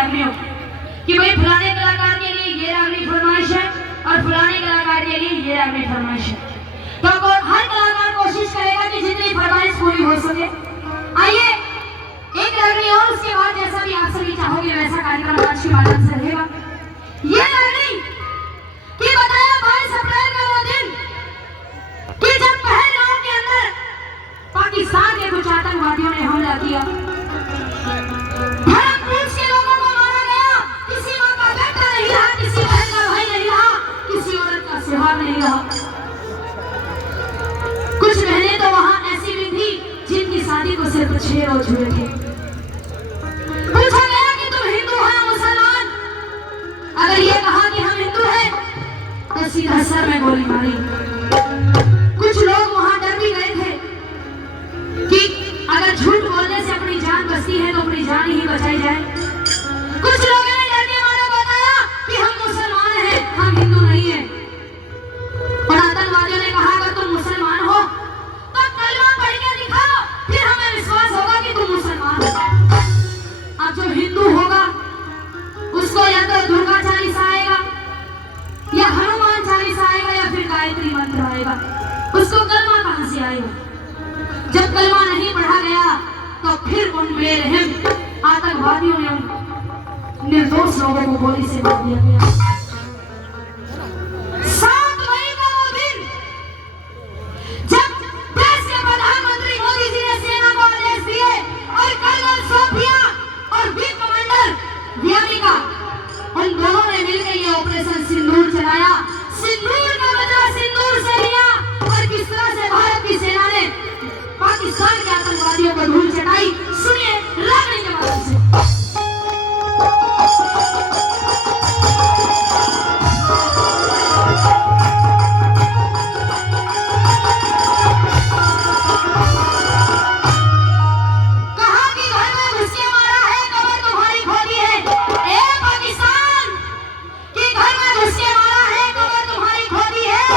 रागनियों कि भाई फलाने कलाकार के लिए ये रागनी फरमाइश है और फलाने कलाकार के लिए ये रागनी फरमाइश है। तो हर कलाकार कोशिश करेगा कि जितनी फरमाइश पूरी हो सके। आइए एक रागनी और उसके बाद जैसा भी आप सभी चाहोगे वैसा कार्यक्रम आज के माध्यम से रहेगा। ये रागनी कि बताया 22 अप्रैल का वो दिन कि जब पहलगाम के अंदर पाकिस्तान के कुछ आतंकवादियों ने हमला किया, धर्मपुर के लोगों को मारा गया, किसी मां का बेटा नहीं रहा, किसी बहन का भाई नहीं रहा, किसी औरत का सुहाग नहीं रहा। कुछ बहनें तो वहां ऐसी भी थी जिनकी शादी को सिर्फ 6 रोज हुए थे। पूछा गया कि तुम हिंदू हो या मुसलमान? अगर ये कहा कि हम हिंदू हैं तो सीधा सर में गोली मारी। कुछ लोग वहां डर भी गए थे कि अगर झूठ बोलने से अपनी जान बचती है तो अपनी जान ही बचाई जाए। कुछ लोगों ने डर के मारे बताया कि हम मुसलमान हैं, हम हिंदू नहीं हैं। और आतंकवादियों ने कहा अगर तुम मुसलमान हो तो कलमा पढ़ के दिखाओ, फिर हमें विश्वास होगा कि तुम मुसलमान हो। अब जो हिंदू होगा उसको या तो दुर्गा चालीसा आएगा या हनुमान चालीसा आएगा या फिर गायत्री मंत्र आएगा, उसको कलमा कहां से आएगा? जब कलमा नहीं पढ़ा गया तो फिर उन बेरहम आतंकवादियों ने निर्दोष लोगों को गोली से मार दिया गया। 7 मई का वो दिन जब देश के प्रधानमंत्री मोदी जी ने सेना को आदेश दिए और कर्नल सोफिया और वीर कमांडर व्यानिका उन दोनों ने मिलकर ये ऑपरेशन सिंदूर चलाया। सिंदूर का बदला सिंदूर से लिया और किस तरह से भारत की सेना ने पाकिस्तान के आतंकवादियों को धूल चटाई। सुनिए रागनी के माध्यम से। कहा कि घर में घुस के मारा है, कबर तुम्हारी खोदी है। ए पाकिस्तान कि घर में घुस के मारा है, कबर तुम्हारी खोदी है।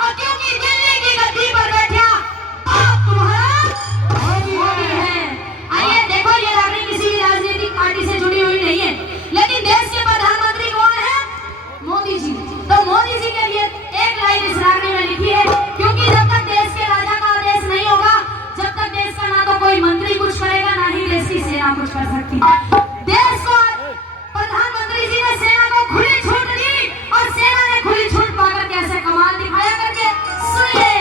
और क्योंकि दिल्ली की गद्दी पर बैठा आप तुम्हारा खोदी है। आइए देखो ये रागनी किसी भी राजनीतिक पार्टी से जुड़ी हुई नहीं है, लेकिन देश के प्रधानमंत्री कौन है? मोदी जी। तो मोदी जी के लिए एक लाइन इस रागनी में लिखी है, क्योंकि जब तक देश के राजा का आदेश नहीं होगा, जब तक देश का ना तो कोई मंत्री कुछ करेगा ना ही देश की सेना कुछ कर सकती। देश को प्रधानमंत्री जी ने सेना को खुली छूट दी और सेना ने खुली छूट पाकर कैसे कमाल दिखाया करके सुनिए।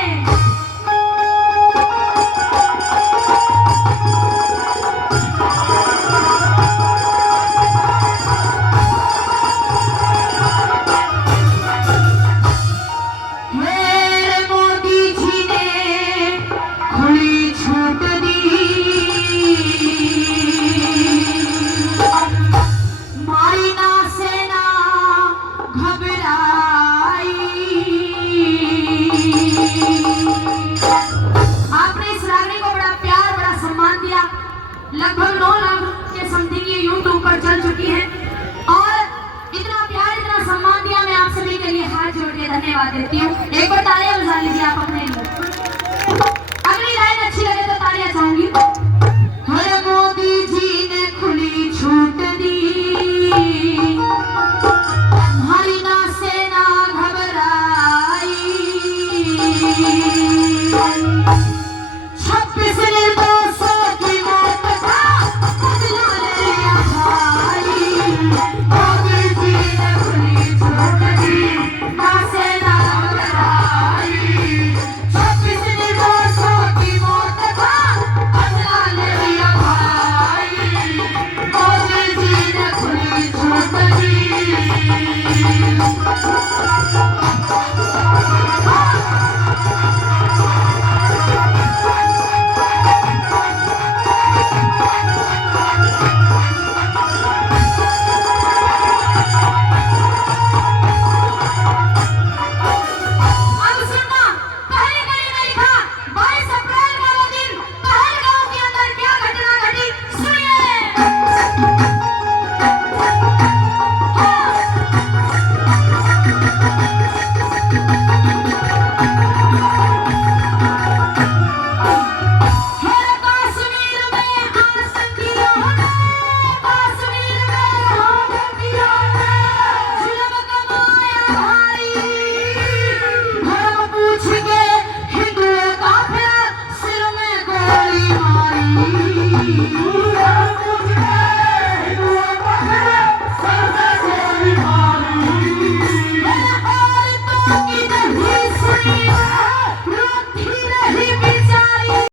मोदी जी ने खुली छूट दी, मारी ना सेना घबराई। आपने इस रागनी को बड़ा प्यार बड़ा सम्मान दिया। लगभग 9 लाख के समथिंग ये यूट्यूब पर चल चुकी है और इतना प्यार इतना सम्मान दिया। मैं आप सभी के लिए हाथ जोड़ के धन्यवाद देती हूँ। एक बार तालियां बजा लीजिए आप अपने लिए। अगली लाइन अच्छी लगे तो तालियां चाहूंगी।